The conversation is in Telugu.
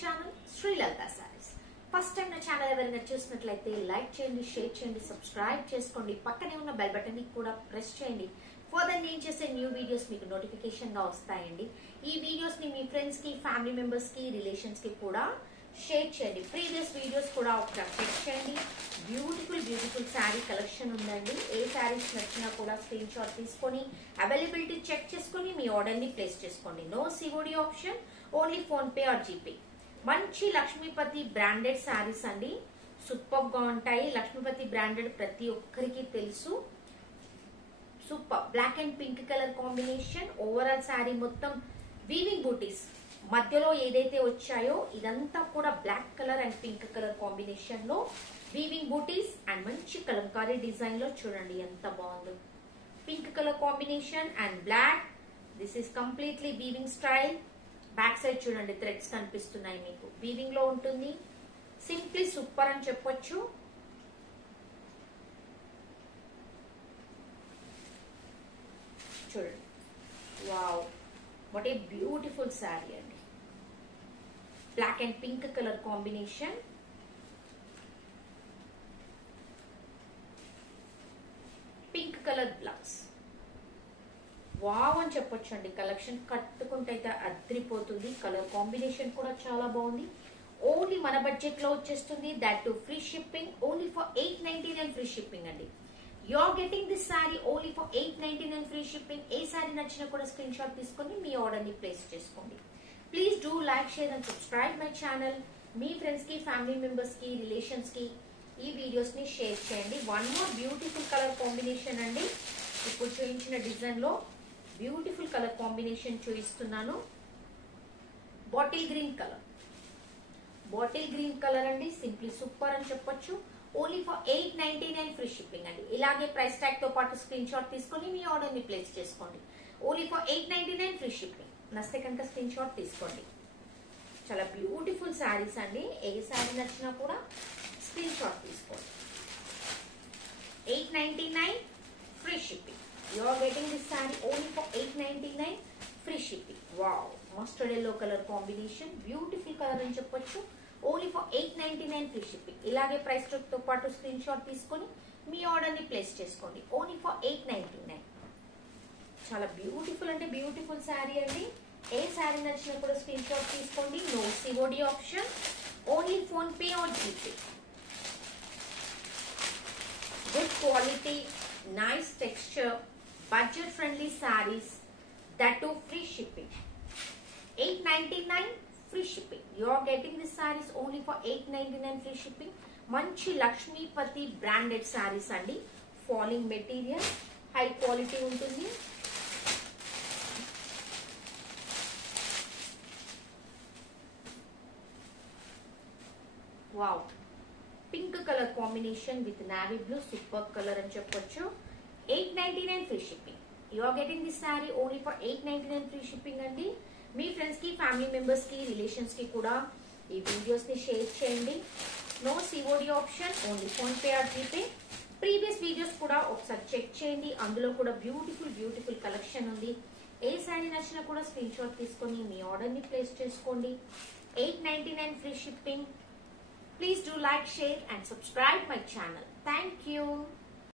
Channel Sri Lalitha saris. First time నా ఛానల్ ఎవరైనా చూసినట్లయితే లైక్ చేయండి, షేర్ చేయండి, సబ్స్క్రైబ్ చేసుకోండి. పక్కనే ఉన్న బెల్ బటన్ ని కూడా ప్రెస్ చేయండి. ఫర్దర్ నేను చేసే న్యూ వీడియోస్ మీకు నోటిఫికేషన్ గా వస్తాయండి. ఈ వీడియోస్ ని మీ ఫ్రెండ్స్ కి, ఫ్యామిలీ మెంబర్స్ కి, రిలేషన్స్ కి కూడా షేర్ చేయండి. ప్రీవియస్ వీడియోస్ కూడా ఒకసారి చెక్ చేయండి. బ్యూటిఫుల్ శారీ కలెక్షన్ ఉందండి. ఏ శారీస్ నచ్చినా కూడా స్క్రీన్ షాట్ తీసుకొని అవైలబిలిటీ చెక్ చేసుకొని మీ ఆర్డర్ ని ప్లేస్ చేసుకోండి. No COD option, only PhonePe or GPay. మంచి లక్ష్మీపతి బ్రాండెడ్ శారీస్ అండి. సూపర్ గా ఉంటాయి. లక్ష్మీపతి బ్రాండెడ్ ప్రతి ఒక్కరికి తెలుసు. Super black and pink colour combination. Overall saree మొత్తం వీవింగ్ బూటీస్ మధ్యలో ఏదైతే వచ్చాయో ఇదంతా కూడా black colour and pink colour combination లో వీవింగ్ బూటీస్ అండ్ మంచి కలంకారీ డిజైన్ లో చూడండి ఎంత బాగుందో. Pink colour combination and black. This is completely weaving style. Back side చూడండి థ్రెడ్స్ కనిపిస్తున్నాయి మీకు. వీవింగ్ లో ఉంటుంది. సింప్లీ సూపర్ అని చెప్పొచ్చు. చూడండి, wow, what a beautiful sari అండి. Black and pink colour combination. Pink colour blouse. Wow అని చెప్పొచ్చు అండి. కలెక్షన్ కట్టుకుంటే అయితే అద్రిపోతుంది. కలర్ కాంబినేషన్ కూడా చాలా బాగుంది. ఓన్లీ మన బడ్జెట్ లో వచ్చేస్తుంది. That too free shipping. Only for 899 free shipping అండి. You are getting this sari only for 899 free shipping. ఏ శారీ నచ్చినా కూడా స్క్రీన్ షాట్ తీసుకొని మీ ఆర్డర్ ని ప్లేస్ చేసుకోండి. Please do like, share and subscribe my channel. మీ ఫ్రెండ్స్ కి, ఫ్యామిలీ మెంబర్స్ కి, రిలేషన్స్ కి ఈ వీడియోస్ ని షేర్ చేయండి. One more beautiful colour combination అండి. ఇప్పుడు చూపించిన డిజైన్ లో బ్యూటిఫుల్ కలర్ కాంబినేషన్ చూపిస్తున్నాను. Bottle green colour. Bottle green colour అండి. సింప్లీ సూపర్ అని చెప్పొచ్చు. ఓన్లీ ఫర్ 899 ఫ్రీ షిప్పింగ్ అండి. ఇలాగే ప్రైస్ ట్యాగ్ తో పాటు స్క్రీన్ షాట్ తీసుకొని మీ ఆర్డర్ ని ప్లేస్ చేసుకోండి. Only for 899 free shipping. నచ్చితే కనుక స్క్రీన్ షాట్ తీసుకోండి. చాలా బ్యూటిఫుల్ శారీస్ అండి. ఏ శారీ నచ్చినా కూడా స్క్రీన్ షాట్ తీసుకోండి. 899 free shipping. You are getting this sari only for 899 free shipping. Wow, mustard yellow colour combination. Beautiful colour అని చెప్పొచ్చు. Only for 899 free shipping. ఇలాగే ప్రైస్ తో పాటు స్క్రీన్ షాట్ తీసుకొని మీ ఆర్డర్ ని ప్లేస్ చేసుకోండి. Only for 899. చాలా బ్యూటిఫుల్ అంటే బ్యూటిఫుల్ శారీ అండి. ఏ శారీ నచ్చినా కూడా స్క్రీన్ షాట్ తీసుకోండి. No COD option, only PhonePe or GPay. Good quality, nice texture, budget friendly sarees. That too free shipping. 899 free shipping. You are getting this sarees only for 899 free shipping. మంచి లక్ష్మీపతి బ్రాండెడ్ శారీస్ అండి. ఫాలింగ్ మెటీరియల్, హై క్వాలిటీ ఉంటుంది. Wow, pink colour combination with navy blue. Super colour అని చెప్పొచ్చు. 899 free shipping. You are getting this sari only for 899 free shipping అండి. మీ ఫ్రెండ్స్ కి, ఫ్యామిలీ మెంబర్స్ కి, రిలేషన్స్ కి కూడా ఈ వీడియోస్ ని షేర్ చేయండి. No COD option, only PhonePe or GPay. Previous videos కూడా ఒకసారి చెక్ చేయండి. అందులో కూడా బ్యూటిఫుల్ కలెక్షన్ ఉంది. ఏ శారీ నచ్చినా కూడా స్క్రీన్ షాట్ తీసుకొని మీ ఆర్డర్ ని ప్లేస్ చేసుకోండి. 899 free shipping. Please do like, share and subscribe my channel. Thank you.